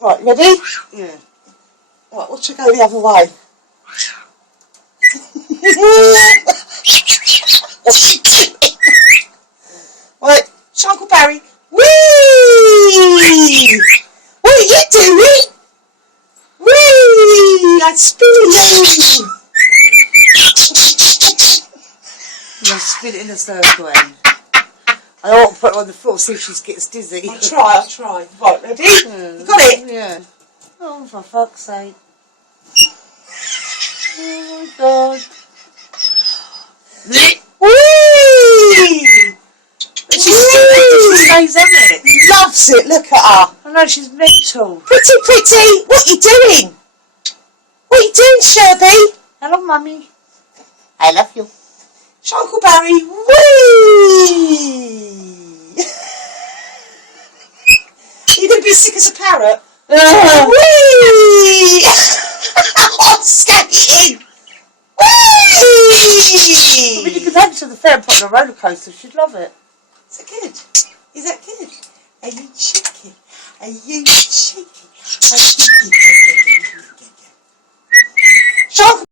Right, ready? Yeah. Right, watch her go the other way. What's she doing? Right, Uncle Barry. Whee! What are you doing? Whee! I'm spinning. You'll spin it in a circle then. I won't put her on the floor, see if she gets dizzy. I'll try. Right, ready? Yeah. You got it? Yeah. Oh, for fuck's sake. Oh my God. Whee! She stays on it. Loves it, look at her. I know, she's mental. Pretty, what are you doing? What are you doing, Sherby? Hello, Mummy. I love you. Uncle Barry, whee! You're going to be sick as a parrot. Whee! I'm skating. Whee! I mean, you could take her to the fair and put her on a roller coaster. She'd love it. Is that good? Is that good? Are you cheeky? Are you cheeky? Are you cheeky?